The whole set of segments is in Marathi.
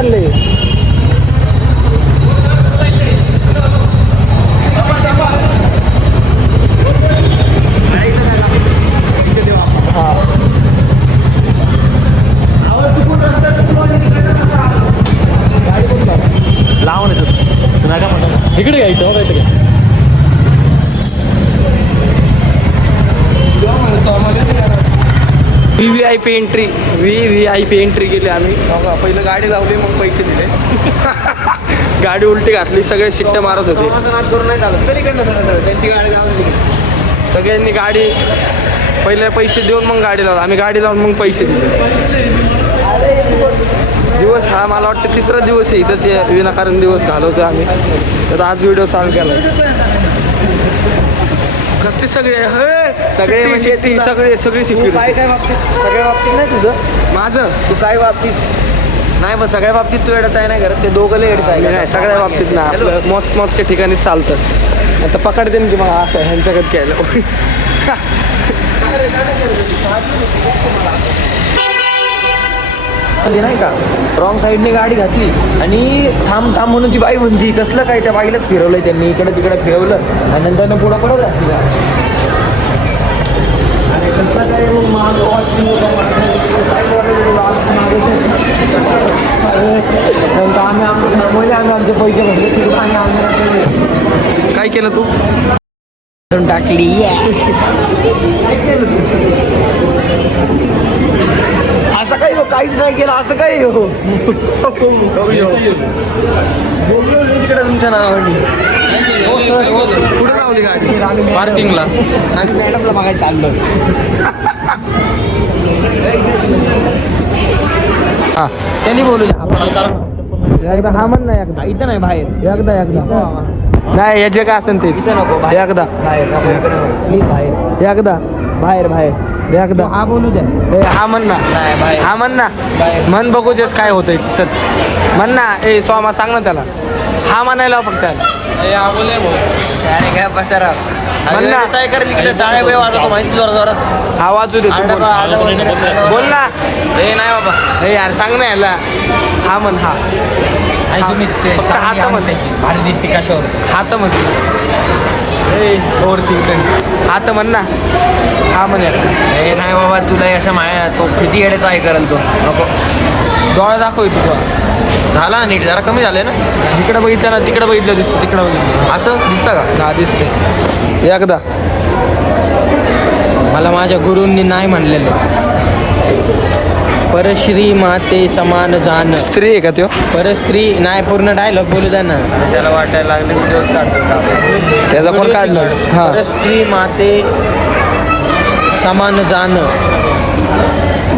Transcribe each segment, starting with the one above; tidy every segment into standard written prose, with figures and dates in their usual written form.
चाललंय? लावून येतो इकडे घ्यायचं काहीतरी. VVIP एंट्री केली आम्ही. पहिलं गाडी लावली मग पैसे दिले. गाडी उलटी घातली, सगळे शिट्ट्या मारत होते. करून नाही चालत, चल इकडनं सर त्यांची गाडी लावली. सगळ्यांनी गाडी पहिले पैसे देऊन मग गाडी लावली. आम्ही गाडी लावून मग पैसे दिले. दिवस हा मला वाटतं तिसरा दिवस आहे इथंच विनाकारण दिवस घालवतो आम्ही. तर आज व्हिडिओ चालू केला. कसते सगळे सगळे म्हणजे ती सगळी सिक्युरिटी. काय बाबतीत सगळ्या बाबतीत नाही तुझं माझं तू काय बाबतीत नाही. मग सगळ्या बाबतीत तू एवढंच आहे नाही करत. ते दोघं एवढंच आहे नाही. सगळ्या बाबतीत ना आपलं मोजक्या ठिकाणीच चालतं. आता पकडते की मग असं ह्यांच्याकडे केलं. नाही का रॉंग साईडने गाडी घातली आणि थांब म्हणून ती बाई म्हणती. कसलं काय त्या बाईलाच फिरवलंय त्यांनी. इकडे तिकडे फिरवलं आणि नंतर पुढं परत घातली. आणि कसं काय मग आम्ही आमचे पैसे भरले. काय केलं तू? टाकली. असं काही हो, काहीच नाही केलं. असं काही हो तिकडे तुमच्या नावाने कुठे लावली गाडी? पार्किंगला. आणि मॅडमला बघायला चाललं. हा त्यांनी बोलू एकदा. हा म्हण नाही एकदा. इथं नाही बाहेर. एकदा नाही याचे काय असेल ते इथं नको. एकदा एकदा बाहेर एकदा. हा बोलू द्या. हा म्हण ना. हा म्हण ना. मन बघू देस काय होतंय. सर म्हण ना. सोमा सांग ना त्याला. हा म्हणायला फक्त काय बसरा टाळ्या वेळ वाजवतो माहिती जोरात. हा वाजू दे. बोल ना. हे नाही बाबा. हे यार सांग ना याला. हा म्हण. हा आणि तुम्ही ते हात म्हण. भारी दिसते कशावर. हात म्हण. हात म्हण ना. हा म्हण. हे नाही बाबा तुला असं माया तो किती येड्याचा आहे करेल तो. नको डोळा दाखव तुझा. झाला ना नीट. जरा कमी झाले ना. इकडे बघितलं ना तिकडे बघितलं दिसतं. तिकडे बघितलं असं दिसतं का? हा दिसते. एकदा मला माझ्या गुरूंनी नाही म्हणलेलं. परश्री माते समान जाण. स्त्री आहे का तो? परस्त्री नाही. पूर्ण डायलॉग बोलू द्या ना. त्याला वाटायला लागले व्हिडिओच काढतो. त्याचा पण काढलं. हा परस्त्री माते समान जाण.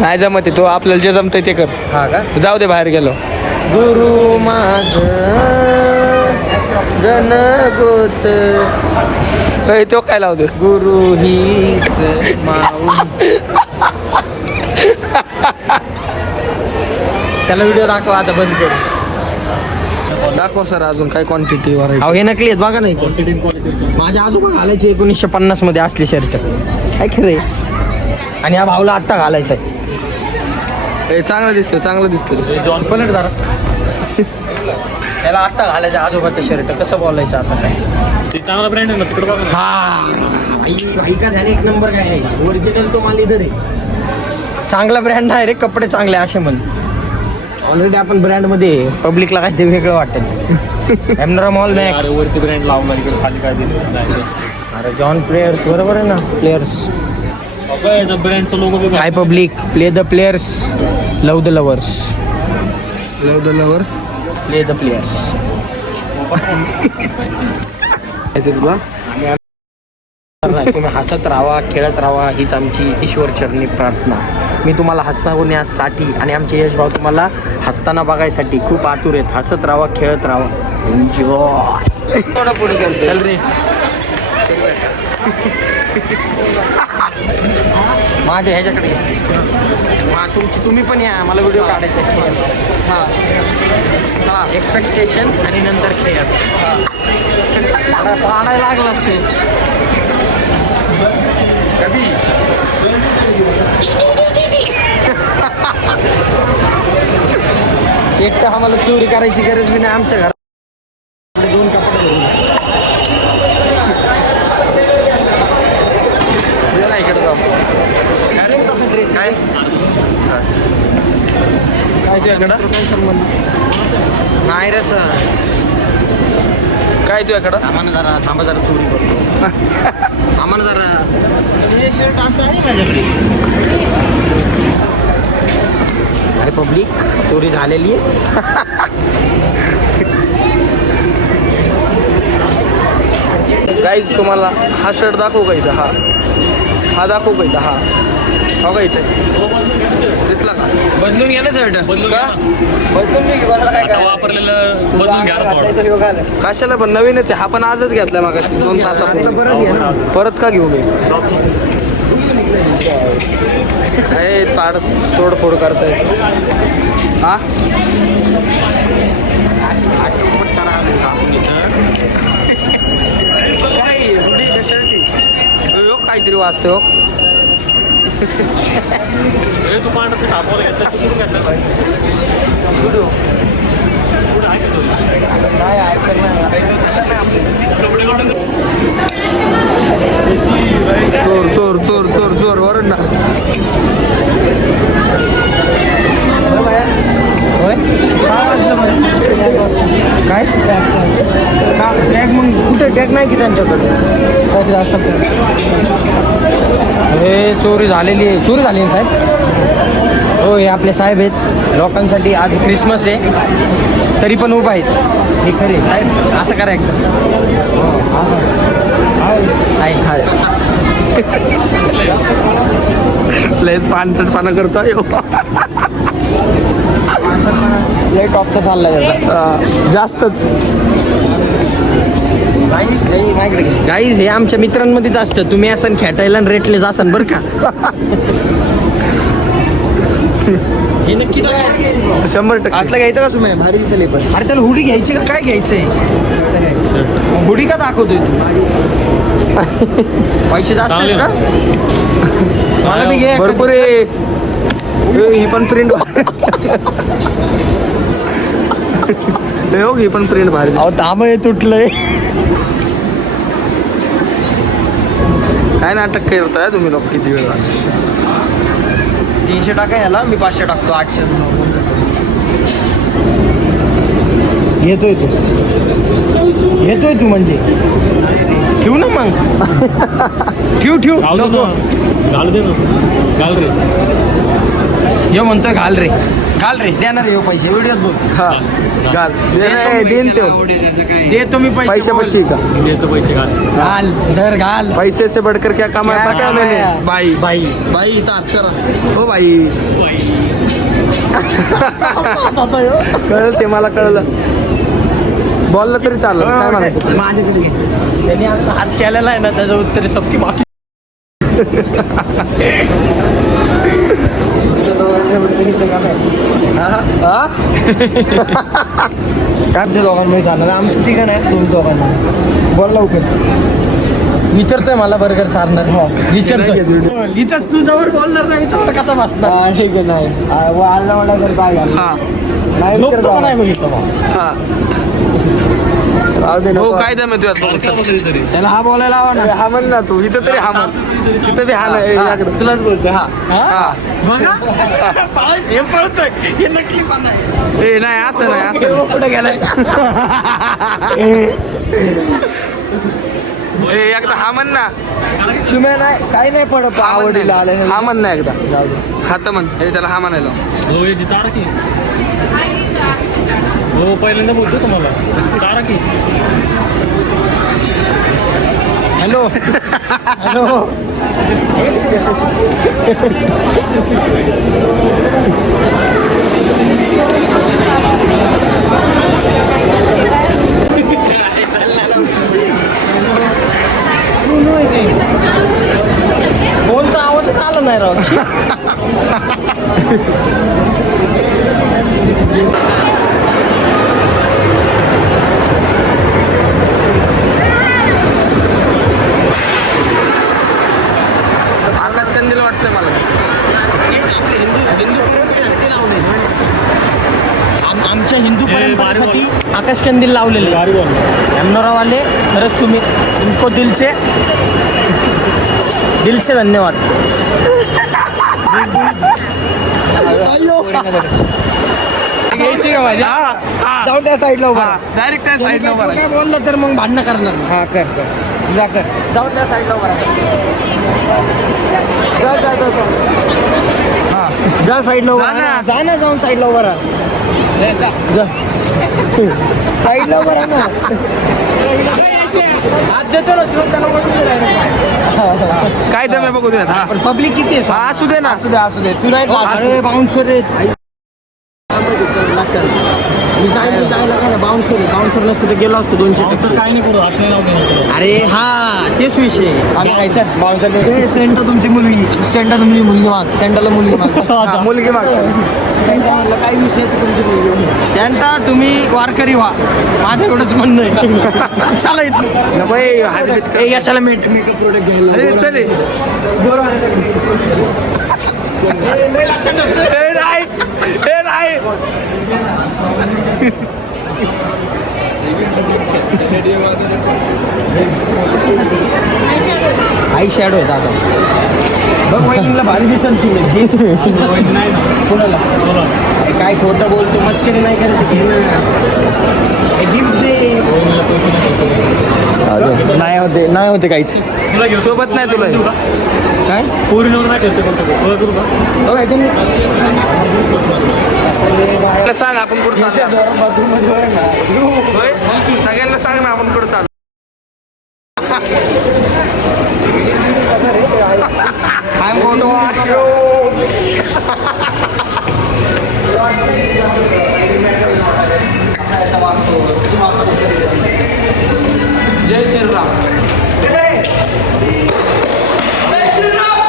नाही जमते तो. आपल्याला जे जमतंय ते कर. हा का? जाऊ दे बाहेर गेलो. गुरु माझ जन गोत तो काय लावतो? गुरु हीच माऊ. त्याला व्हिडिओ दाखवा आता. बंद करू. दाखव सर अजून काय क्वांटिटी वर. अहो हे नकली आहेत बघा नाही. माझ्या आजोबा घालायचे 1950 मध्ये असले शर्ट. काय खरंय. आणि या भाऊला आत्ता घालायचं आहे. चांगलं दिसतं. जॉन पलट जरा. त्याला आत्ता घालायचं आजोबाचं शर्ट. कसं बोलायचं आता काय. चांगला ब्रँड आहे ना तिकडे बघा. हा ऐका ध्यान. एक नंबर काय आहे. ओरिजिनल तो माल इधर आहे. चांगला ब्रँड आहे रे. कपडे चांगले असे म्हण. ऑलरेडी आपण ब्रँड मध्ये पब्लिकला काय ते वेगळं वाटेल. एमरा मॉल मॅक्स वरती ब्रँड लावणार इकडे खाली काय दिलं. अरे जॉन प्लेयर्स बरोबर आहे ना. प्लेयर्स ब्रँडचा logo. Hi public play the players love the lovers. Play the players. तुला तुम्ही हसत राहा, खेळत राहा हीच आमची ईश्वरचरणी प्रार्थना. मी तुम्हाला हसवण्यासाठी आणि आमचे यशभाऊ तुम्हाला हसताना बघायसाठी खूप आतुर आहेत. हसत राहा, खेळत राहा. एन्जॉय. थोडा पुढे चल रे. माझ्या ह्याच्याकडे तुम्ही पण या. मला व्हिडिओ काढायचा आहे. हां हां. एक्सपेक्टेशन आणि नंतर खेळ. पाडायला लागला असते. एकटं आम्हाला चोरी करायची गरज बी नाही आमच्या घरात 2 कपडे ना इकडे जाऊ. तसं ड्रेस काय काय तुझ्याकडं नाही रे सर काय तुझ्याकडं आम्हाला जरा थांबा जरा चोरी करतो आम्हाला जरा हे शर्ट असं आहे माझ्याकडे अरे पब्लिक चोरी झालेली आहे गाईज तुम्हाला हा शर्ट दाखवू का इथं हा दाखवू का इथं हो का इथे दिसला का बदलून घ्या ना शर्ट बदलून का बदलून मी मला काय आता वापरलेलं बदलून घ्या ना थोडं. कशाला पण नवीनच आहे हा पण आजच घेतलाय मागाशी 2 तासापूर्वी परत का घेऊ मी काय तोडफोड करताय हा काहीतरी वाचते हो तू पांढरं टाकावलं घेतलं तू कुठून घेतलं नाही ऐकत चोर चोर चोर चोर चोर वरून ना काय टॅग मग कुठे टॅग नाही की त्यांच्याकडे काहीतरी असं हे चोरी झालेली आहे साहेब हो हे आपले साहेब आहेत लोकांसाठी आज क्रिसमस आहे तरी पण उभा आहेत हे खरे साहेब असं करा एकदम हाय हाय लयच पानसटपणा करतोय लय टॉपचा चाललाय त्याचा जास्तच गाईज हे आमच्या मित्रांमध्येच असतं तुम्ही असं खेटायला आणि रेटलेच असन बरं का हे नक्की 100% असलं घ्यायचं का तुम्ही भारी दिसले पण अरे त्याला हुडी घ्यायची का काय घ्यायचंय हुडी का दाखवतोय तू पैसे जास्त आहेत का मला बी घे भरपूर आहे ही पण प्रिंट ही पण प्रिंट भारी अहो तांब तुटलंय काय नाटक करताय तुम्ही लोक किती वेळ लागला 300 टाका याला मी 500 टाकतो 800 घेतोय तू म्हणजे ठेवू ना मग ठेव घाल दे ना घाल रे यो म्हणतोय घाल रे देणार यो पैसे व्हिडिओत बोल हा घाल देन तो देतो मी पैसे बची का देतो पैसे घाल घाल पैसे से बढ़कर क्या कमाया क्या क्या मैंने बाई बाई बाई इथं हात करा हो बाई कळलं ते मला कळलं बोललं तरी चाललं काय म्हणायचं माझ्याकडे त्यांनी आता हात केलेला आहे ना त्याचं उत्तर सबकी बाकी काय दोघांमध्ये चालणार आमचं ठिकाण आहे 2 दोघांना बोल लवकर विचारतोय मला बर्गर चालणार विचारतोय इथं तुझ्यावर बोलणार नाही तर कसा बसणार नाही वाढला वाढला तर काय झालं हा नाही बघितलं हा हो काय दम येतो त्याला हा बोलायला हवा ना हा म्हण ना तू इथं तरी हा म्हण तिथं बी हा नाही तुलाच बोलतोय हा हा हे पळतोय हे नकली पान आहे ए नाही असं नाही असं कुठे गेलाय ए एकदा हा म्हण ना तुम्ही नाही काही नाही पडत आवडीला आले हा म्हण ना एकदा हा तर म्हण हे त्याला हा म्हणायला हो याची चारा की हो पहिल्यांदा बोलतो तुम्हाला चारा की हॅलो हॅलो फोनचा आवाजच आला नाही राव आकाश कंदील वाटतंय मला आमच्यासाठी आकाश कंदील लावलेले गाडी बोल वाले खरंच तुम्ही तुमको दिलचे धन्यवाद. घ्यायची का माझी जाऊ त्या साईडला उभा डायरेक्ट त्या साईडला उभा राहा. काय बोललं तर मग भांडणं करणार नाही. हा कर जा कर जाऊ त्या साईडला उभा राहा. जा साईडला उभा राहा. जा ना जाऊन साईडला उभा राहा. जा साईडला उभा राहा ना. हात देतो ना तुला त्याला वळून दे direct. काय दम आहे बघू दे हा पण पब्लिक किती आहे? असू दे ना. असू दे तू नाही अरे बाउन्सर आहे मी जायला काय ना बाउन्सर नसतं तर गेलो असतो 200 तर काय नाही करू हात नाही लावून अरे हा तेच विषय बाउन्सर सेंटा तुमची मुलगी सेंटा तुमची मुलगी माग सेंटाला मुलगी माग मुलगी माग सेंटा म्हणलं काय विषय तर तुमची मुलगी सेंटा तुम्ही वारकरी व्हा माझ्याकडंच म्हणणं आहे चला यशाला मेकअप प्रोडक्ट घ्यायला चल आई शॅडो आहे दादा बघ वहिनीला भारी दिसन कोणाला काय खोटं बोलतो मस्करी नाही करायचं घे ना गिफ्ट दे नाही होते काहीच तुला घेऊ सोबत नाही तुला हे. काय पोरीनवर नाही ठेवते कोणतं करू का बघ ह्याच्याने सांग आपण कुठं चालू सगळ्यांना सांग ना आपण कुठं चालू I'm going to watch you. जय श्रीराम. जय श्रीराम.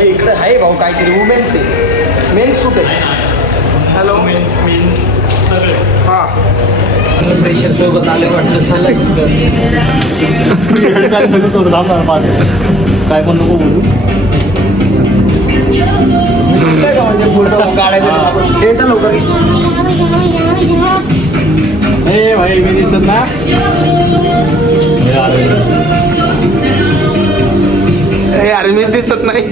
इकडे आहे भाऊ काहीतरी वुमेन्स आहे मेन्स कुठे हॅलो सगळे हा प्रेशर सोबत आले वाटतं चाललं काय पण नको बोलू काढायचं लवकर ए भाई मी दिसत ना ए अरे मी दिसत नाही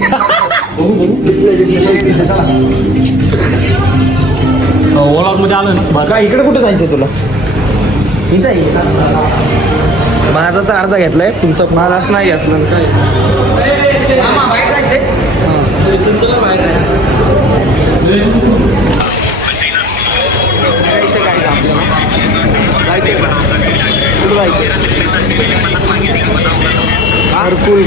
ओळख मध्ये आलं ना का इकडे कुठे जायचं तुला इथं आहे. माझाचा अर्धा घेतलाय तुमचा मलाच नाही घेतलं काय बाहेर जायचंय तुमचं तर बाहेर आहे जायचं काय का आपल्याला जायचं का कुठं जायचं घरकुल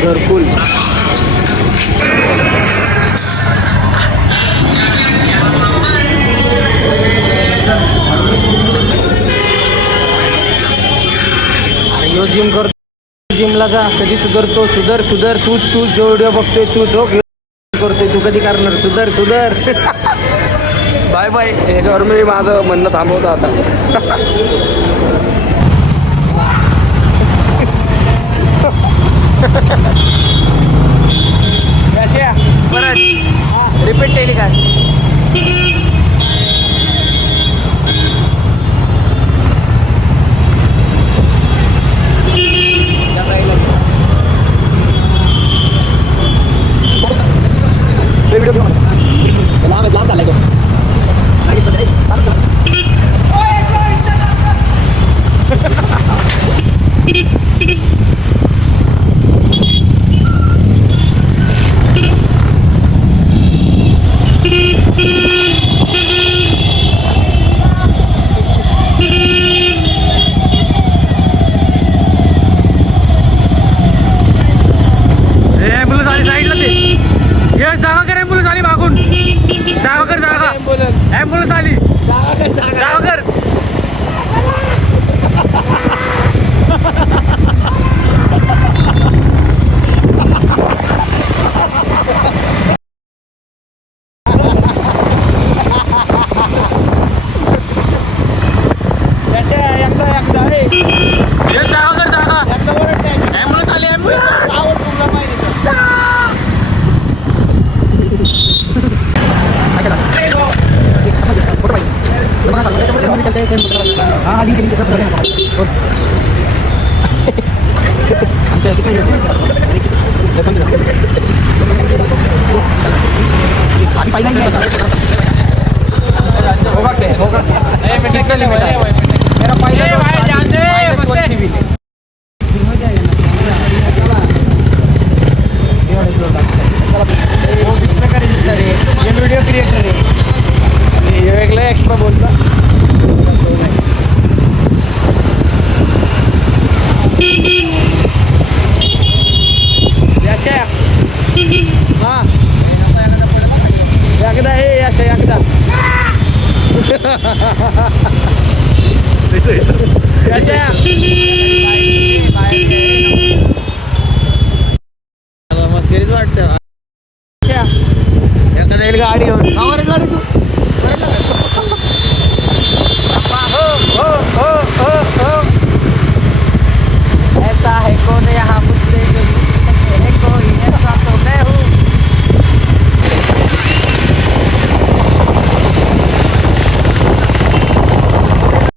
जिम करतो जिमला जा कधी सुधरतो सुधर तूच जो व्हिडिओ बघतोय तूच हो करतोय तू कधी करणार सुधर बाय बाय ह्याच्यावर मी माझं म्हणणं थांबवतो आता परत रिपीट केली काय पहिला ही ऐसा होगा क्या होगा कितना लिमिट है मेरा पहला तो 1 GB वो किसमें करे जितना रे ये वीडियो क्रिएटर है हे वेगळं एक्स्ट्रा बोलता याशा हा एकदा हे याशा एकदा याशा